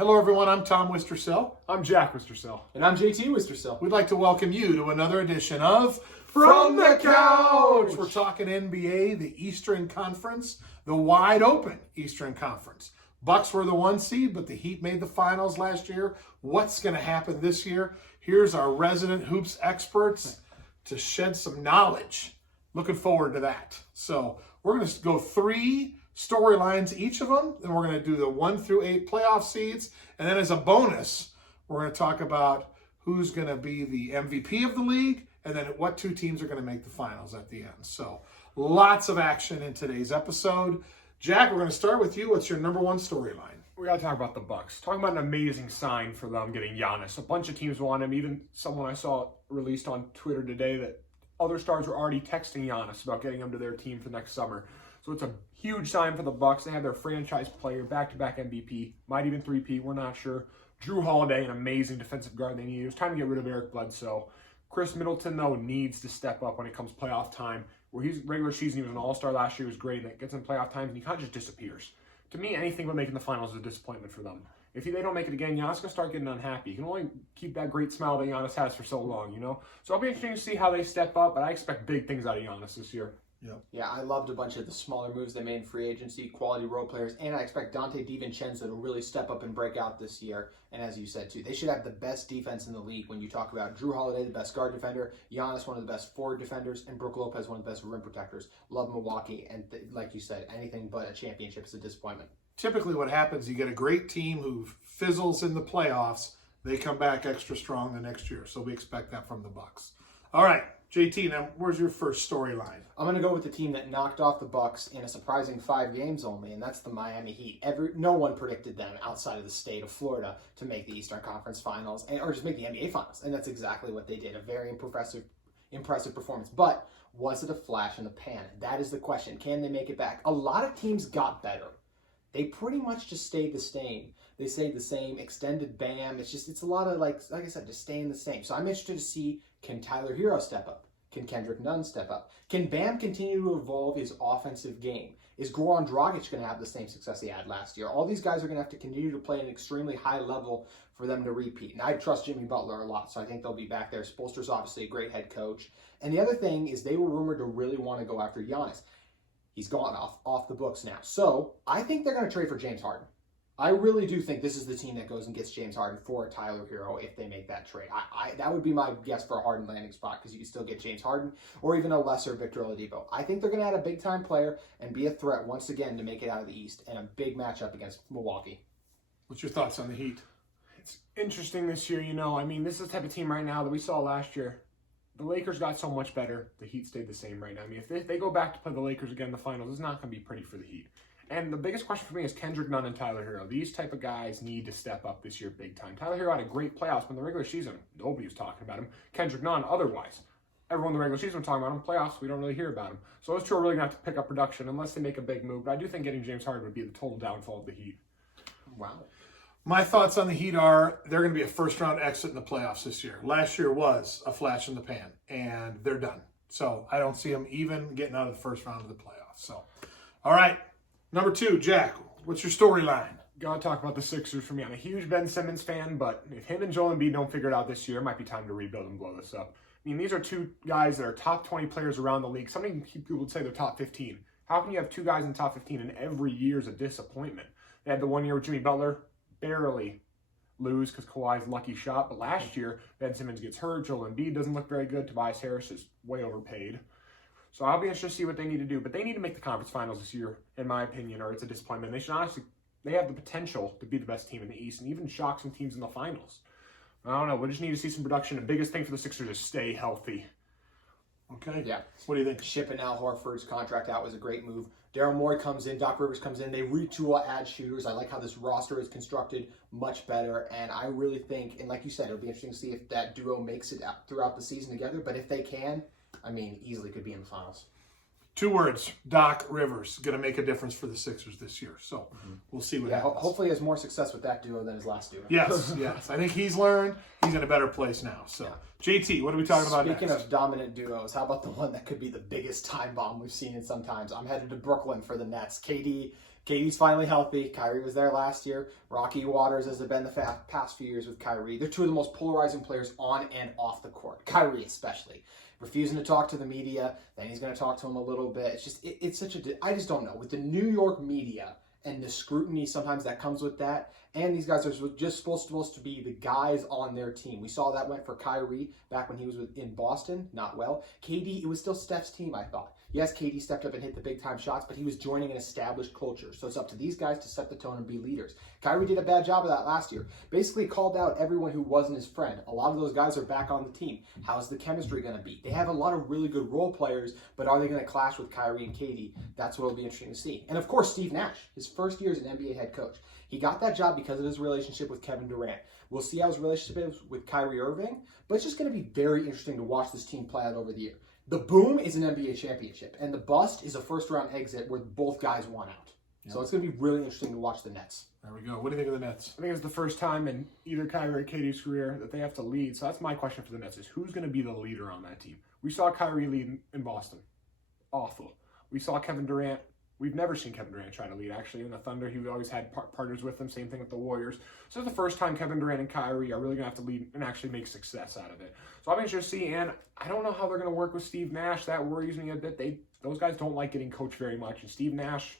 Hello, everyone. I'm Tom Wistrcill. I'm Jack Wistrcill. And I'm JT Wistrcill. We'd like to welcome you to another edition of From the Couch. We're talking NBA, the Eastern Conference, the wide open Eastern Conference. Bucks were the 1 seed, but the Heat made the finals last year. What's going to happen this year? Here's our resident hoops experts to shed some knowledge. Looking forward to that. So we're going to go 3 storylines, each of them, and we're going to do the 1 through 8 playoff seeds. And then as a bonus, we're going to talk about who's going to be the MVP of the league, and then what 2 teams are going to make the finals at the end. So lots of action in today's episode. Jack, we're going to start with you. What's your number 1 storyline? We got to talk about the Bucks. Talking about an amazing sign for them getting Giannis. A bunch of teams want him. Even someone I saw released on Twitter today that other stars were already texting Giannis about getting him to their team for next summer. So it's a huge sign for the Bucks. They have their franchise player, back-to-back MVP, might even 3-peat, we're not sure. Drew Holiday, an amazing defensive guard they need. It was time to get rid of Eric Bledsoe. Chris Middleton, though, needs to step up when it comes playoff time. Where he's regular season, he was an all-star last year, he was great, and it gets in playoff times, and he kind of just disappears. To me, anything but making the finals is a disappointment for them. If they don't make it again, Giannis is going to start getting unhappy. You can only keep that great smile that Giannis has for so long, you know? So it'll be interesting to see how they step up, but I expect big things out of Giannis this year. Yeah, I loved a bunch of the smaller moves they made in free agency, quality role players, and I expect Dante DiVincenzo to really step up and break out this year. And as you said, too, they should have the best defense in the league when you talk about Drew Holiday, the best guard defender, Giannis, one of the best forward defenders, and Brook Lopez, one of the best rim protectors. Love Milwaukee, and like you said, anything but a championship is a disappointment. Typically what happens, you get a great team who fizzles in the playoffs. They come back extra strong the next year. So we expect that from the Bucks. All right, JT, now where's your first storyline? I'm going to go with the team that knocked off the Bucks in a surprising 5 games only, and that's the Miami Heat. No one predicted them outside of the state of Florida to make the Eastern Conference Finals, or just make the NBA Finals, and that's exactly what they did. A very impressive performance. But was it a flash in the pan? That is the question. Can they make it back? A lot of teams got better. They pretty much just stayed the same. They stayed the same, extended Bam. It's a lot of, like I said, just staying the same. So I'm interested to see, can Tyler Hero step up? Can Kendrick Nunn step up? Can Bam continue to evolve his offensive game? Is Goran Dragic going to have the same success he had last year? All these guys are going to have to continue to play at an extremely high level for them to repeat. And I trust Jimmy Butler a lot, so I think they'll be back there. Spoelstra's obviously a great head coach. And the other thing is they were rumored to really want to go after Giannis. He's gone off the books now. So I think they're going to trade for James Harden. I really do think this is the team that goes and gets James Harden for a Tyler Hero if they make that trade. That would be my guess for a Harden landing spot because you can still get James Harden or even a lesser Victor Oladipo. I think they're going to add a big-time player and be a threat once again to make it out of the East and a big matchup against Milwaukee. What's your thoughts on the Heat? It's interesting this year, you know. I mean, this is the type of team right now that we saw last year. The Lakers got so much better. The Heat stayed the same right now. I mean, if they go back to play the Lakers again in the finals, it's not going to be pretty for the Heat. And the biggest question for me is Kendrick Nunn and Tyler Hero. These type of guys need to step up this year big time. Tyler Hero had a great playoffs, but in the regular season, nobody was talking about him. Kendrick Nunn, otherwise. Everyone in the regular season was talking about him. Playoffs, we don't really hear about him. So those two are really going to have to pick up production unless they make a big move. But I do think getting James Harden would be the total downfall of the Heat. Wow. My thoughts on the Heat are they're going to be a first-round exit in the playoffs this year. Last year was a flash in the pan, and they're done. So I don't see them even getting out of the first round of the playoffs. So, all right. Number 2, Jack, what's your storyline? Gotta talk about the Sixers for me. I'm a huge Ben Simmons fan, but if him and Joel Embiid don't figure it out this year, it might be time to rebuild and blow this up. I mean, these are 2 guys that are top 20 players around the league. Some people would say they're top 15. How can you have 2 guys in the top 15 and every year is a disappointment? They had the 1 year with Jimmy Butler, barely lose because Kawhi's lucky shot, but last year, Ben Simmons gets hurt, Joel Embiid doesn't look very good, Tobias Harris is way overpaid. So I'll be interested to see what they need to do. But they need to make the conference finals this year, in my opinion, or it's a disappointment. They have the potential to be the best team in the East and even shock some teams in the finals. I don't know. We just need to see some production. The biggest thing for the Sixers is stay healthy. Okay. Yeah. What do you think? Shipping Al Horford's contract out was a great move. Daryl Morey comes in, Doc Rivers comes in. They retool, add shooters. I like how this roster is constructed much better. And I really think, and like you said, it'll be interesting to see if that duo makes it out throughout the season together. But if they can, I mean, easily could be in the finals. 2 words, Doc Rivers, going to make a difference for the Sixers this year. So we'll see what happens. Hopefully he has more success with that duo than his last duo. Yes. I think he's learned. He's in a better place now. So, JT, what are we talking about next? Speaking of dominant duos, how about the one that could be the biggest time bomb we've seen in some times? I'm headed to Brooklyn for the Nets. KD KD's finally healthy. Kyrie was there last year. Rocky waters as have been the past few years with Kyrie. They're two of the most polarizing players on and off the court. Kyrie especially. Refusing to talk to the media. Then he's going to talk to him a little bit. It's just, it's such a, I just don't know. With the New York media and the scrutiny sometimes that comes with that, and these guys are just supposed to be the guys on their team. We saw that went for Kyrie back when he was in Boston, not well. KD, it was still Steph's team, I thought. Yes, KD stepped up and hit the big-time shots, but he was joining an established culture. So it's up to these guys to set the tone and be leaders. Kyrie did a bad job of that last year. Basically called out everyone who wasn't his friend. A lot of those guys are back on the team. How's the chemistry going to be? They have a lot of really good role players, but are they going to clash with Kyrie and KD? That's what will be interesting to see. And of course, Steve Nash, his first year as an NBA head coach. He got that job because of his relationship with Kevin Durant. We'll see how his relationship is with Kyrie Irving, but it's just going to be very interesting to watch this team play out over the year. The boom is an NBA championship, and the bust is a first-round exit where both guys won out. Yep. So it's going to be really interesting to watch the Nets. There we go. What do you think of the Nets? I think it's the first time in either Kyrie or KD's career that they have to lead. So that's my question for the Nets is who's going to be the leader on that team? We saw Kyrie lead in Boston. Awful. We saw Kevin Durant. We've never seen Kevin Durant try to lead, actually. In the Thunder, he always had partners with him. Same thing with the Warriors. So it's the first time Kevin Durant and Kyrie are really going to have to lead and actually make success out of it. So I'm interested to see, and I don't know how they're going to work with Steve Nash. That worries me a bit. Those guys don't like getting coached very much, and Steve Nash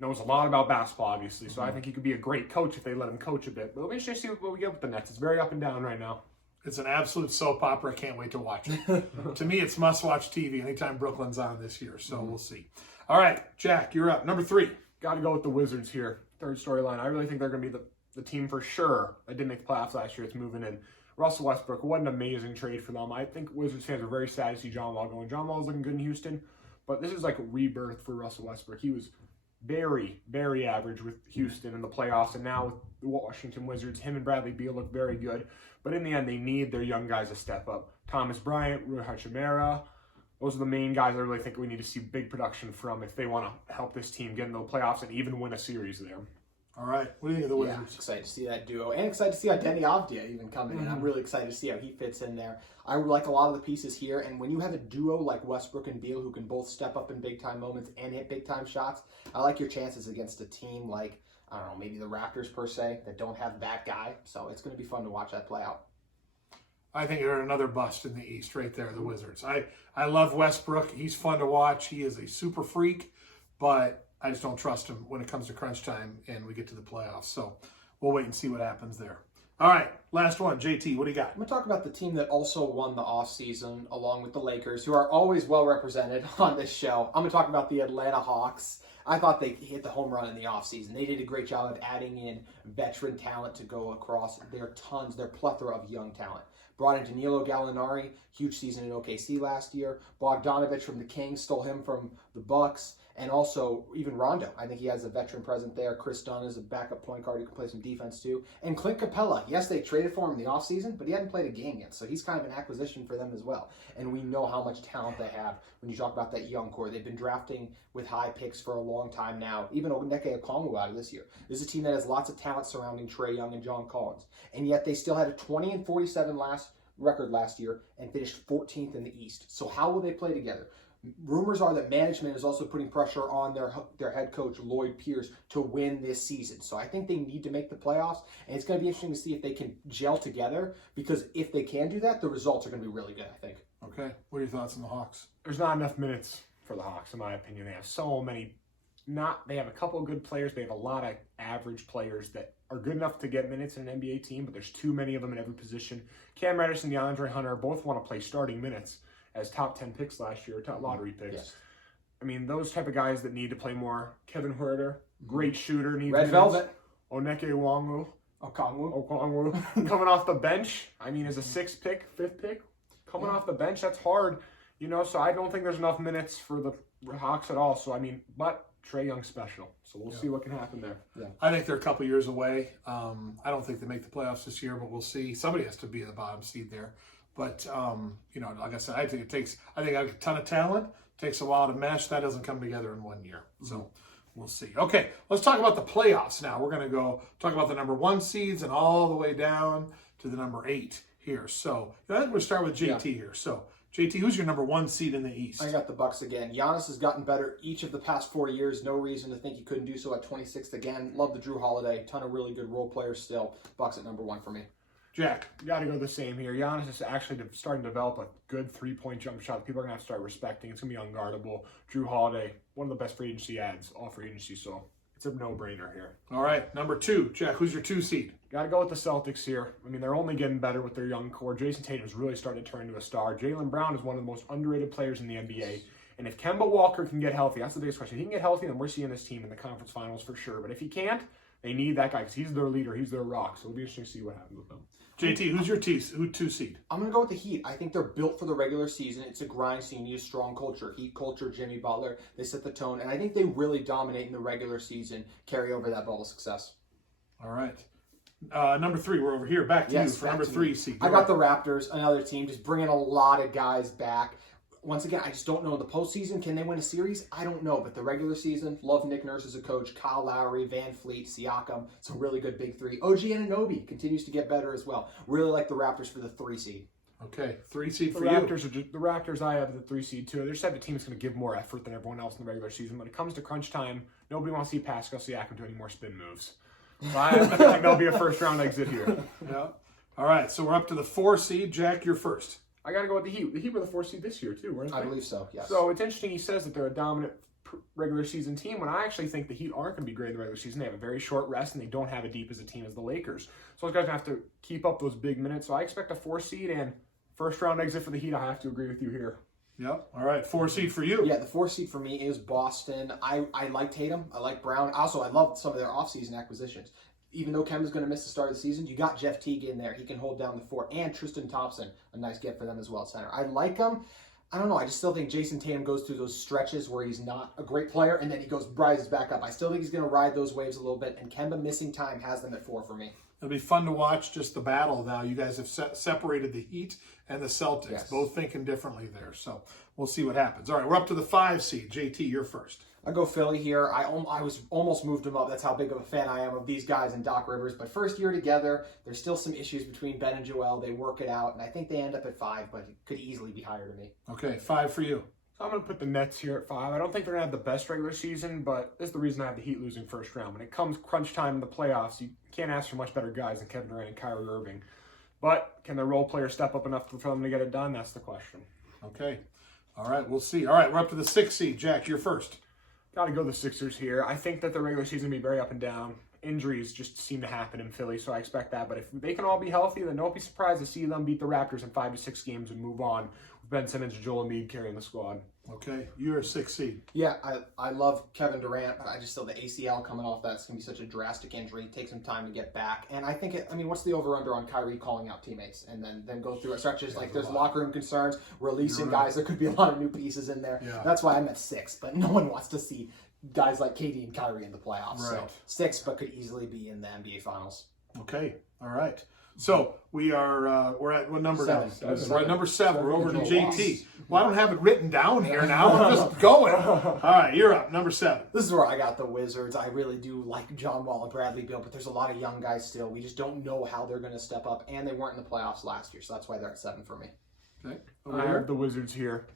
knows a lot about basketball, obviously. So I think he could be a great coach if they let him coach a bit. But it'll be interesting to see what we get with the Nets. It's very up and down right now. It's an absolute soap opera. I can't wait to watch it. To me, it's must-watch TV anytime Brooklyn's on this year. So we'll see. All right, Jack, you're up. Number 3. Got to go with the Wizards here. Third storyline. I really think they're going to be the team for sure that didn't make the playoffs last year. It's moving in. Russell Westbrook, what an amazing trade for them. I think Wizards fans are very sad to see John Wall going. John Wall is looking good in Houston, but this is like a rebirth for Russell Westbrook. He was very, very average with Houston in the playoffs, and now with the Washington Wizards, him and Bradley Beal look very good. But in the end, they need their young guys to step up. Thomas Bryant, Rui Hachimura, those are the main guys I really think we need to see big production from if they want to help this team get into the playoffs and even win a series there. All right. What do you think of the Wizards? Yeah, excited to see that duo. And excited to see how Denny Avdia even come in. I'm really excited to see how he fits in there. I like a lot of the pieces here. And when you have a duo like Westbrook and Beal who can both step up in big-time moments and hit big-time shots, I like your chances against a team like, I don't know, maybe the Raptors per se, that don't have that guy. So it's going to be fun to watch that play out. I think they're another bust in the East right there, the Wizards. I love Westbrook. He's fun to watch. He is a super freak, but I just don't trust him when it comes to crunch time and we get to the playoffs. So we'll wait and see what happens there. All right, last one. JT, what do you got? I'm going to talk about the team that also won the offseason along with the Lakers, who are always well represented on this show. I'm going to talk about the Atlanta Hawks. I thought they hit the home run in the offseason. They did a great job of adding in veteran talent to go across their plethora of young talent. Brought in Danilo Gallinari, huge season in OKC last year. Bogdanovich from the Kings, stole him from the Bucks. And also, even Rondo. I think he has a veteran present there. Chris Dunn is a backup point guard who can play some defense too. And Clint Capella. Yes, they traded for him in the offseason, but he hadn't played a game yet. So he's kind of an acquisition for them as well. And we know how much talent they have when you talk about that young core. They've been drafting with high picks for a long time now. Even Onyeka Okongwu out of this year. This is a team that has lots of talent surrounding Trae Young and John Collins. And yet they still had a 20-47 record last year and finished 14th in the East. So how will they play together? Rumors are that management is also putting pressure on their head coach, Lloyd Pierce, to win this season. So I think they need to make the playoffs, and it's going to be interesting to see if they can gel together, because if they can do that, the results are going to be really good, I think. Okay. What are your thoughts on the Hawks? There's not enough minutes for the Hawks, in my opinion. They have so many. They have a couple of good players. They have a lot of average players that are good enough to get minutes in an NBA team, but there's too many of them in every position. Cam Reddish and DeAndre Hunter both want to play starting minutes as top 10 picks last year, top lottery picks. Yes. I mean, those type of guys that need to play more. Kevin Huerter, great shooter. Needs Red minutes. Velvet. Onyeka Okongwu. Coming off the bench. I mean, as a 6th pick, 5th pick, coming off the bench, that's hard. So I don't think there's enough minutes for the Hawks at all. So, I mean, but Trae Young's special. So we'll see what can happen there. Yeah. I think they're a couple years away. I don't think they make the playoffs this year, but we'll see. Somebody has to be the bottom seed there. But, like I said, I think a ton of talent. Takes a while to mesh. That doesn't come together in 1 year. So we'll see. Okay, let's talk about the playoffs now. We're going to go talk about the number 1 seeds and all the way down to the number 8 here. So I think we'll start with JT here. So JT, who's your number 1 seed in the East? I got the Bucks again. Giannis has gotten better each of the past 4 years. No reason to think he couldn't do so at 26th again. Love the Drew Holiday. Ton of really good role players still. Bucks at number 1 for me. Jack. Got to go the same here. Giannis is actually starting to develop a good 3-point jump shot that people are going to have to start respecting. It's going to be unguardable. Drew Holiday, one of the best free agency ads, all free agency, so it's a no-brainer here. All right, number 2. Jack, who's your 2 seed? Got to go with the Celtics here. I mean, they're only getting better with their young core. Jason Tatum's really starting to turn into a star. Jaylen Brown is one of the most underrated players in the NBA. And if Kemba Walker can get healthy, that's the biggest question. If he can get healthy, then we're seeing this team in the conference finals for sure. But if he can't, they need that guy because he's their leader. He's their rock. So it'll be interesting to see what happens with them. JT, who's your 2 seed? I'm going to go with the Heat. I think they're built for the regular season. It's a grind, so you need a strong culture. Heat culture, Jimmy Butler, they set the tone. And I think they really dominate in the regular season, carry over that bubble success. All right. Number 3, we're over here. Back to you for number 3 seed. I got the Raptors, another team, just bringing a lot of guys back. Once again, I just don't know in the postseason. Can they win a series? I don't know. But the regular season, love Nick Nurse as a coach. Kyle Lowry, Van Fleet, Siakam. It's a really good big 3. OG Anunoby continues to get better as well. Really like the Raptors for the 3 seed. Okay, 3 seed for the you. The Raptors, I have the 3 seed too. They're just the team that's going to give more effort than everyone else in the regular season. When it comes to crunch time, nobody wants to see Pascal Siakam do any more spin moves. So I feel like there'll be a first-round exit here. Yeah. All right, so we're up to the 4 seed. Jack, you're first. I got to go with the Heat. The Heat were the 4 seed this year, too, weren't they? I believe so, yes. So it's interesting he says that they're a dominant regular season team when I actually think the Heat aren't going to be great in the regular season. They have a very short rest, and they don't have as deep as a team as the Lakers. So those guys have to keep up those big minutes. So I expect a 4 seed and first-round exit for the Heat. I have to agree with you here. Yep. All right, 4 seed for you. Yeah, the 4 seed for me is Boston. I like Tatum. I like Brown. Also, I love some of their offseason acquisitions. Even though Kemba's going to miss the start of the season, you got Jeff Teague in there. He can hold down the 4. And Tristan Thompson, a nice get for them as well at center. I like him. I don't know. I just still think Jason Tatum goes through those stretches where he's not a great player, and then he rises back up. I still think he's going to ride those waves a little bit, and Kemba missing time has them at 4 for me. It'll be fun to watch just the battle now. You guys have separated the Heat and the Celtics, Yes. both thinking differently there. So we'll see what happens. All right, we're up to the 5 seed. JT, you're first. I go Philly here. I was almost moved them up. That's how big of a fan I am of these guys and Doc Rivers. But first year together, there's still some issues between Ben and Joel. They work it out, and I think they end up at 5, but it could easily be higher to me. Okay, 5 for you. So I'm going to put the Nets here at 5. I don't think they're going to have the best regular season, but this is the reason I have the Heat losing first round. When it comes crunch time in the playoffs, you can't ask for much better guys than Kevin Durant and Kyrie Irving. But can their role players step up enough for them to get it done? That's the question. Okay. All right, we'll see. All right, we're up to the 6 seed. Jack, you're first. Got to go the Sixers here. I think that the regular season will be very up and down. Injuries just seem to happen in Philly, so I expect that. But if they can all be healthy, then don't be surprised to see them beat the Raptors in 5 to 6 games and move on with Ben Simmons and Joel Embiid carrying the squad. Okay, you're a 6 seed. Yeah, I love Kevin Durant, but I just feel the ACL coming off that's going to be such a drastic injury. Take some time to get back. And I think, what's the over-under on Kyrie calling out teammates and then go through stretches like there's locker room concerns, releasing guys. There could be a lot of new pieces in there. Yeah. That's why I'm at 6, but no one wants to see guys like KD and Kyrie in the playoffs. Right. So 6, but could easily be in the NBA Finals. Okay, all right. So we are we're at what number now? 7. We're at number 7. We're over to Control JT. Well, I don't have it written down here now. I'm just going. All right, you're up. Number 7. This is where I got the Wizards. I really do like John Wall and Bradley Beal, but there's a lot of young guys still. We just don't know how they're going to step up, and they weren't in the playoffs last year, so that's why they're at 7 for me. Okay. I have the Wizards here.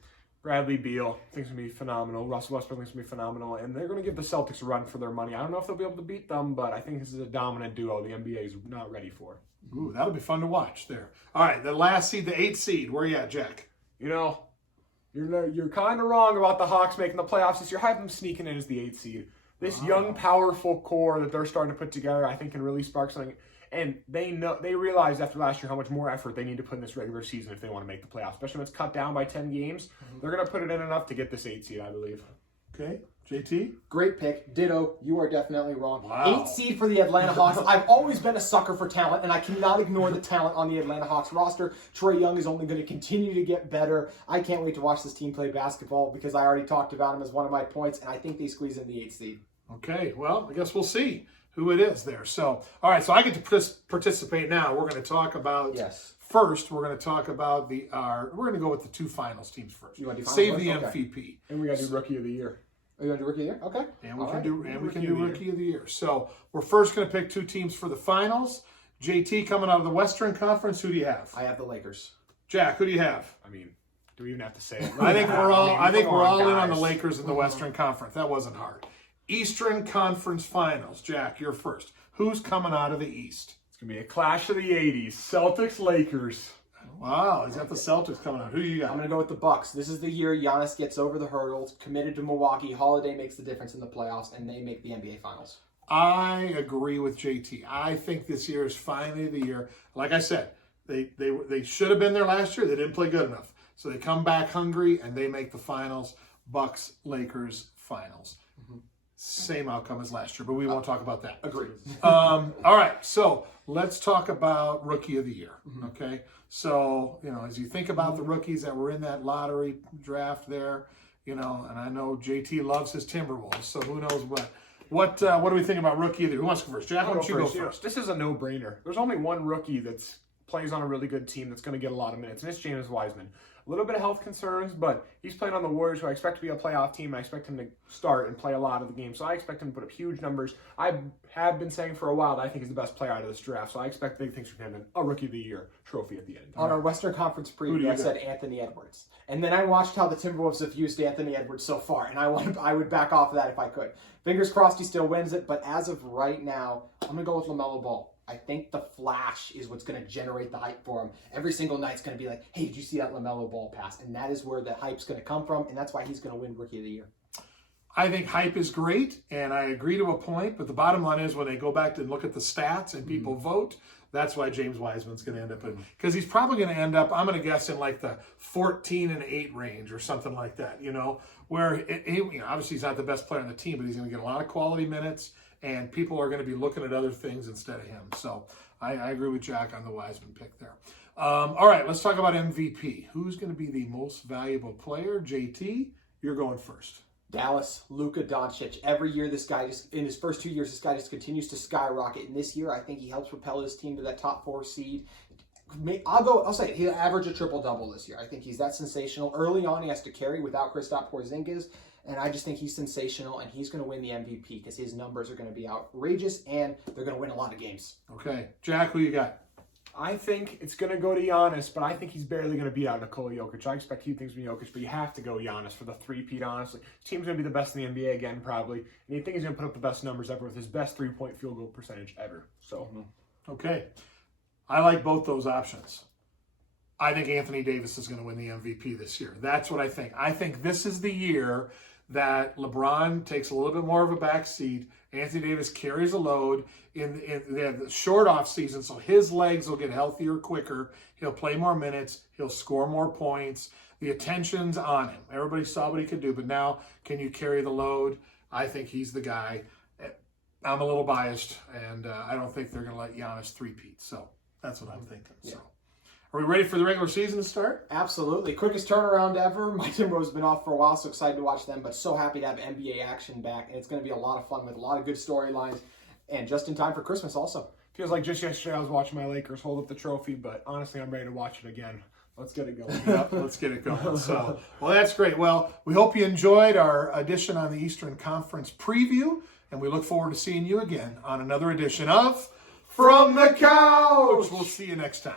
Bradley Beal thinks going to be phenomenal. Russell Westbrook thinks going to be phenomenal. And they're going to give the Celtics a run for their money. I don't know if they'll be able to beat them, but I think this is a dominant duo the NBA is not ready for. Ooh, that'll be fun to watch there. All right, the last seed, the 8th seed. Where are you at, Jack? You know, you're kind of wrong about the Hawks making the playoffs this year. I have them sneaking in as the 8th seed. This young, powerful core that they're starting to put together, I think, can really spark something. And they realized after last year how much more effort they need to put in this regular season if they want to make the playoffs, especially when it's cut down by 10 games. They're going to put it in enough to get this 8th seed, I believe. Okay, JT? Great pick. Ditto. You are definitely wrong. Wow. 8th seed for the Atlanta Hawks. I've always been a sucker for talent, and I cannot ignore the talent on the Atlanta Hawks roster. Trae Young is only going to continue to get better. I can't wait to watch this team play basketball because I already talked about him as one of my points, and I think they squeeze in the 8th seed. Okay, well, I guess we'll see who it is there. So, all right, so I get to participate now. We're going to talk about, first, we're going to talk about we're going to go with the 2 finals teams first. You want to do Save finals the first? Okay. MVP. And we got to do Rookie of the Year. Are you going to do Rookie of the Year? Okay. And we All can right. do Rookie of the Year. So, we're first going to pick 2 teams for the finals. JT coming out of the Western Conference, who do you have? I have the Lakers. Jack, who do you have? I mean, Do we even have to say it? I think we're all in on the guys. Lakers in the Western Conference. That wasn't hard. Eastern Conference Finals. Jack, you're first. Who's coming out of the East? It's going to be a clash of the 80s. Celtics, Lakers. Wow, is that the Celtics coming out? Who you I'm got? going to go with the Bucks. This is the year Giannis gets over the hurdles, committed to Milwaukee. Holiday makes the difference in the playoffs, and they make the NBA Finals. I agree with JT. I think this year is finally the year. Like I said, they should have been there last year. They didn't play good enough. So they come back hungry, and they make the finals. Bucks, Lakers, finals. Same outcome as last year, but we won't talk about that. Agreed. All right, so let's talk about Rookie of the Year, okay? So, as you think about the rookies that were in that lottery draft there, and I know JT loves his Timberwolves, so who knows what do we think about Rookie of the Year? Who wants to go first? Jack, why don't you go first? This is a no-brainer. There's only one rookie that plays on a really good team that's going to get a lot of minutes, and it's James Wiseman. A little bit of health concerns, but he's playing on the Warriors, who I expect to be a playoff team. I expect him to start and play a lot of the games, so I expect him to put up huge numbers. I have been saying for a while that I think he's the best player out of this draft, so I expect big things from him and a Rookie of the Year trophy at the end. On our Western Conference preview, I said Anthony Edwards. And then I watched how the Timberwolves have used Anthony Edwards so far, and I would back off of that if I could. Fingers crossed he still wins it, but as of right now, I'm going to go with LaMelo Ball. I think the flash is what's going to generate the hype for him. Every single night's going to be like, hey, did you see that LaMelo Ball pass? And that is where the hype's going to come from, and that's why he's going to win Rookie of the Year. I think hype is great, and I agree to a point, but the bottom line is when they go back to look at the stats and people vote, that's why James Wiseman's going to end up in, because he's probably going to end up, I'm going to guess, in like the 14-8 range or something like that, where obviously he's not the best player on the team, but he's going to get a lot of quality minutes, and people are going to be looking at other things instead of him. So I agree with Jack on the Wiseman pick there. All right, let's talk about MVP. Who's going to be the most valuable player? JT, you're going first. Dallas, Luka Doncic. Every year, this guy in his first 2 years, this guy just continues to skyrocket. And this year, I think he helps propel his team to that top 4 seed. I'll say it. He'll average a triple-double this year. I think he's that sensational. Early on, he has to carry without Kristaps Porzingis. And I just think he's sensational, and he's going to win the MVP because his numbers are going to be outrageous, and they're going to win a lot of games. Okay. Jack, who you got? I think it's going to go to Giannis, but I think he's barely going to beat out Nikola Jokic. I expect huge things from Jokic, but you have to go Giannis for the three-peat, honestly. His team's going to be the best in the NBA again, probably. And you think he's going to put up the best numbers ever with his best three-point field goal percentage ever. So, Okay. I like both those options. I think Anthony Davis is going to win the MVP this year. That's what I think. I think this is the year that LeBron takes a little bit more of a back seat. Anthony Davis carries a load in the short off season, so his legs will get healthier quicker. He'll play more minutes. He'll score more points. The attention's on him. Everybody saw what he could do, but now can you carry the load? I think he's the guy. I'm a little biased, and I don't think they're going to let Giannis three-peat. So that's what I'm thinking. Yeah. So. Are we ready for the regular season to start? Absolutely. Quickest turnaround ever. My Timberwolves have been off for a while, so excited to watch them, but so happy to have NBA action back, and it's going to be a lot of fun with a lot of good storylines, and just in time for Christmas also. feels like just yesterday I was watching my Lakers hold up the trophy, but honestly, I'm ready to watch it again. Let's get it going. Yep, let's get it going. So, well, that's great. Well, we hope you enjoyed our edition on the Eastern Conference preview, and we look forward to seeing you again on another edition of From the Couch. We'll see you next time.